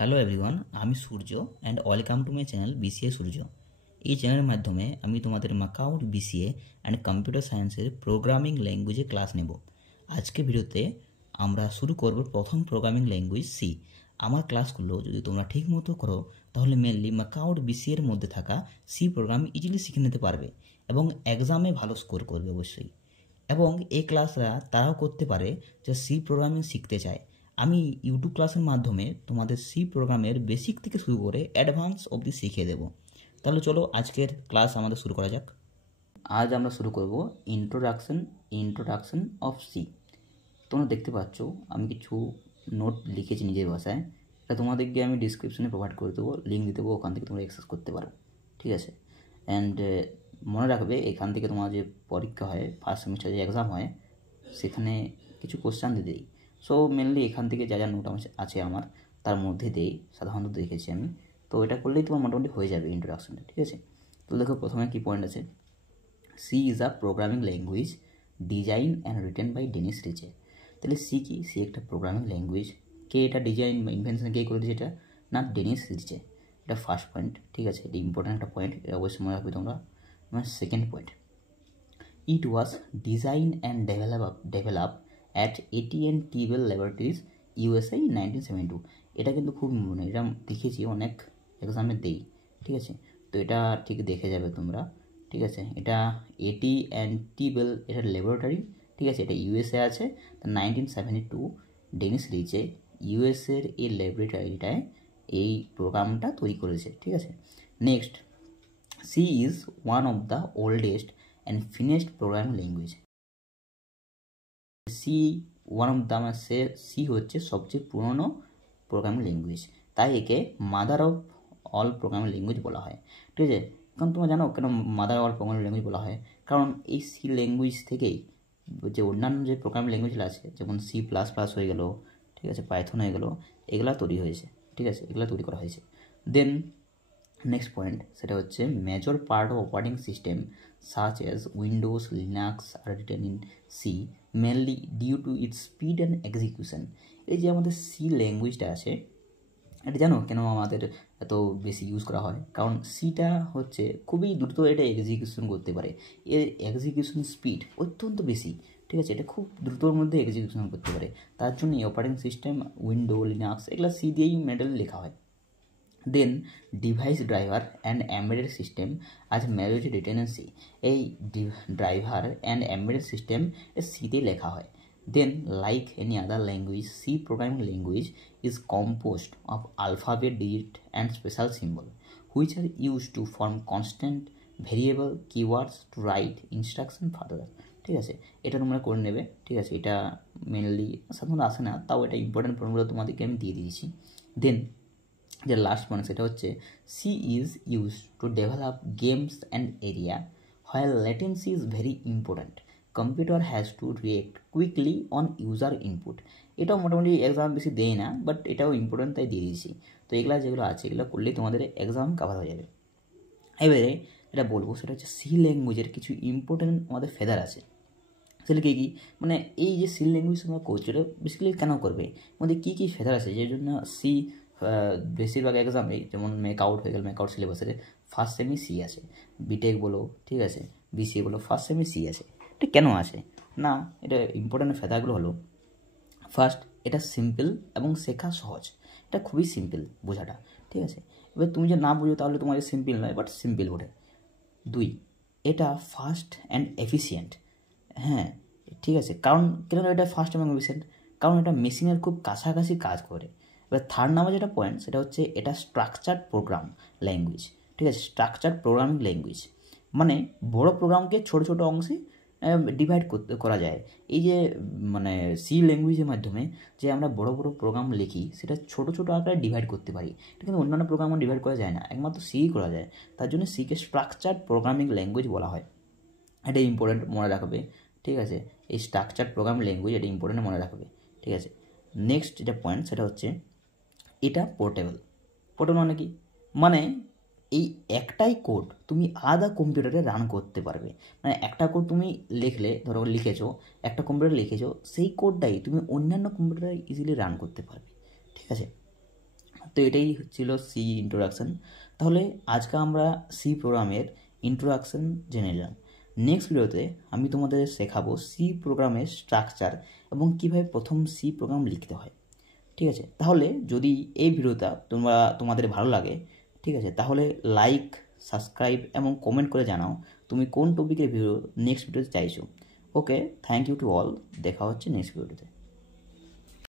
Hello everyone, আমি Surya and welcome to my channel BCA Surya. এই চ্যানেলের মাধ্যমে আমি তোমাদের মাকাউট বিসিএ অ্যান্ড কম্পিউটার সায়েন্সের প্রোগ্রামিং ল্যাঙ্গুয়েজে ক্লাস নেব। আজকে ভিডিওতে আমরা শুরু করব প্রথম প্রোগ্রামিং ল্যাঙ্গুয়েজ সি। আমার ক্লাসগুলো যদি তোমরা ঠিক মতো করো তাহলে মেনলি মাকাউট বিসিএর মধ্যে থাকা সি প্রোগ্রাম ইজিলি শিখে নিতে পারবে এবং এক্সামে ভালো স্কোর করবে অবশ্যই। এবং এই ক্লাসরা তারাও করতে পারে যে সি প্রোগ্রামিং শিখতে চায়। আমি ইউটিউব ক্লাসের মাধ্যমে তোমাদের সি প্রোগ্রামের বেসিক থেকে শুরু করে অ্যাডভান্স অবধি শিখিয়ে দেবো। তাহলে চলো আজকের ক্লাস আমাদের শুরু করা যাক। আজ আমরা শুরু করব ইন্ট্রোডাকশন অফ সি। তোমরা দেখতে পাচ্ছ আমি কিছু নোট লিখেছি নিজের ভাষায়, তা তোমাদেরকে আমি ডিসক্রিপশনে প্রোভাইড করে দেবো, লিঙ্ক দিয়ে দেবো, ওখান থেকে তোমরা অ্যাক্সেস করতে পারো, ঠিক আছে। অ্যান্ড মনে রাখবে এখান থেকে তোমার যে পরীক্ষা হয়, ফার্স্ট সেমিস্টার যে এক্সাম হয়, সেখানে কিছু কোশ্চেন দিয়ে দিই। সো মেনলি এখান থেকে যা যা নোট আছে আমার তার মধ্যে দিয়েই সাধারণত দেখেছি আমি, তো এটা করলেই তোমার মোটামুটি হয়ে যাবে ইন্ট্রোডাকশনটা, ঠিক আছে। তো দেখো প্রথমে কী পয়েন্ট আছে, C is a programming language design and written by Dennis Ritchie. তাহলে সি কি? সি একটা প্রোগ্রামিং ল্যাঙ্গুয়েজ। কে এটা ডিজাইন বা ইনভেনশন কে করে দিয়েছে? এটা না, ডেনিস রিচে। এটা ফার্স্ট পয়েন্ট, ঠিক আছে, এটা ইম্পর্ট্যান্ট একটা পয়েন্ট, এটা অবশ্যই মনে রাখবে তোমরা। Second point, it was design and develop at AT&T Bell Laboratories USA 1972। এটা কিন্তু খুব মনে, এটা দেখেছি অনেক এক্সামে দেই, ঠিক আছে। তো এটা ঠিক দেখে যাবে তোমরা, ঠিক আছে। এটা AT&T Bell এটা ল্যাবরেটরি, ঠিক আছে, এটা USA আছে। 1972 ডেনিস রিচে ইউএসের এই ল্যাবরেটরিটায় এই প্রোগ্রামটা তৈরি করেছে, ঠিক আছে। Next, C is one of the oldest and finest programming language. C one of the C হচ্ছে সবচেয়ে পুরনো প্রোগ্রামিং ল্যাঙ্গুয়েজ, তাই একে mother of all programming language বলা হয়, ঠিক আছে। কারণ তোমরা জানো কেন মাদার অল প্রোগ্রামিং ল্যাঙ্গুয়েজ বলা হয়? কারণ এই সি ল্যাঙ্গুয়েজ থেকেই যে অন্যান্য যে প্রোগ্রামিং ল্যাঙ্গুয়েজগুলো আছে, যেমন C++ হয়ে গেল, ঠিক আছে, পাইথন হয়ে গেল, এগুলা তৈরি হয়েছে, ঠিক আছে, এগুলো তৈরি করা হয়েছে। দেন নেক্সট পয়েন্ট, সেটা হচ্ছে major part of operating system such as Windows, Linux আর written in C mainly due to its speed and execution. এই যে আমাদের সি ল্যাঙ্গুয়েজটা আছে, এটা জানো কেন আমাদের এত বেশি ইউজ করা হয়? কারণ সিটা হচ্ছে খুবই দ্রুত এটা এক্সিকিউশন করতে পারে, এর এক্সিকিউশন স্পিড অত্যন্ত বেশি, ঠিক আছে, এটা খুব দ্রুতর মধ্যে এক্সিকিউশন করতে পারে। তার জন্য অপারেটিং সিস্টেম উইন্ডো, লিনাক্স এগুলো সি দিয়েই মেডেল লেখা হয়। Then device driver and embedded system আজ মেজরিটি রিটেন ইন সি। এই ড্রাইভার অ্যান্ড এমবেডেড সিস্টেম সিতেই লেখা হয়। Then like any other language, C programming language is composed of alphabet, digit and special symbol which are use to form constant variable keywords to write instruction further, ঠিক আছে। এটা তোমরা করে নেবে, ঠিক আছে। এটা মেনলি সাধারণত আসে না, তাও এটা ইম্পর্টেন্ট পয়েন্টগুলো তোমাদেরকে আমি দিয়ে দিয়েছি। দেন যে লাস্ট পয়েন্ট, সেটা হচ্ছে C is use to develop games and area while latency is very important. Computer has to react quickly on user input. এটাও মোটামুটি এক্সাম বেশি দেয় না, বাট এটাও ইম্পর্ট্যান্ট, তাই দিয়ে দিয়েছি। তো এগুলো যেগুলো আছে এগুলো করলেই তোমাদের এক্সাম কাভার হয়ে যাবে। এবারে এটা বলবো, সেটা হচ্ছে সি ল্যাঙ্গুয়েজের কিছু ইম্পর্ট্যান্ট আমাদের ফেদার আছে। সেটা কী কী? মানে এই যে সি ল্যাঙ্গুয়েজ তোমরা করছো, এটা বেসিক্যালি কেন করবে, আমাদের কী কী ফেদার আছে যে জন্য সি বেশিরভাগ এক্সামে, যেমন মেকআউট হয়ে গেল, মেকআউট সিলেবাসের ফার্স্ট সেমি সি আছে, বিটেক বলো, ঠিক আছে, বিসিএ বলো, ফার্স্ট সেমি সি আছে। এটা কেন আছে না, এটা ইম্পর্টেন্ট ফেদারগুলো হলো, ফার্স্ট, এটা সিম্পল এবং শেখা সহজ, এটা খুবই সিম্পল বোঝাটা, ঠিক আছে। এবার তুমি যে না বুঝো তাহলে তোমার সিম্পল নয়, বাট সিম্পল ওঠে। দুই, এটা ফাস্ট অ্যান্ড এফিসিয়েন্ট, হ্যাঁ, ঠিক আছে। কারণ কেন এটা ফাস্ট এবং এফিসিয়েন্ট? কারণ এটা মেশিনের খুব কাছাকাছি কাজ করে। এবার থার্ড নাম্বার যেটা পয়েন্ট, সেটা হচ্ছে এটা স্ট্রাকচার্ড প্রোগ্রাম ল্যাঙ্গুয়েজ, ঠিক আছে, স্ট্রাকচার্ড প্রোগ্রামিং ল্যাঙ্গুয়েজ, মানে বড় প্রোগ্রামকে ছোট ছোট অংশে ডিভাইড করা যায়। এই যে মানে সি ল্যাঙ্গুয়েজের মাধ্যমে যে আমরা বড় বড় প্রোগ্রাম লিখি, সেটা ছোট ছোট আকারে ডিভাইড করতে পারি। এটা কিন্তু অন্যান্য প্রোগ্রামও ডিভাইড করা যায় না, একমাত্র সি করা যায়। তার জন্য সিকে স্ট্রাকচার্ড প্রোগ্রামিং ল্যাঙ্গুয়েজ বলা হয়। এটা ইম্পর্টেন্ট মনে রাখবে, ঠিক আছে। এই স্ট্রাকচার্ড প্রোগ্রামিং ল্যাঙ্গুয়েজ এটা ইম্পর্টেন্ট মনে রাখবে, ঠিক আছে। নেক্সট যেটা পয়েন্ট, সেটা হচ্ছে এটা পোর্টেবল। পোর্টেবল মানে কি? মানে এই একটাই কোড তুমি আলাদা কম্পিউটারে রান করতে পারবে। মানে একটা কোড তুমি লিখলে, ধরো লিখেছো, একটা কম্পিউটারে লিখেছো, সেই কোডটাই তুমি অন্যান্য কম্পিউটারে ইজিলি রান করতে পারবে, ঠিক আছে। তো এটাই ছিল সি ইন্ট্রোডাকশান। তাহলে আজকে আমরা সি প্রোগ্রামের ইন্ট্রোডাকশান জেনে নিলাম। নেক্সট ভিডিওতে আমি তোমাদের শেখাবো সি প্রোগ্রামের স্ট্রাকচার এবং কীভাবে প্রথম সি প্রোগ্রাম লিখতে হয়। ঠিক আছে, তাহলে যদি এই ভিডিওটা তোমাদের ভালো লাগে, ঠিক আছে, তাহলে লাইক, সাবস্ক্রাইব এবং কমেন্ট করে জানাও তুমি কোন টপিকের ভিডিও নেক্সট ভিডিওতে চাইছো। ওকে, থ্যাংক ইউ টু অল। দেখা হচ্ছে নেক্সট ভিডিওতে।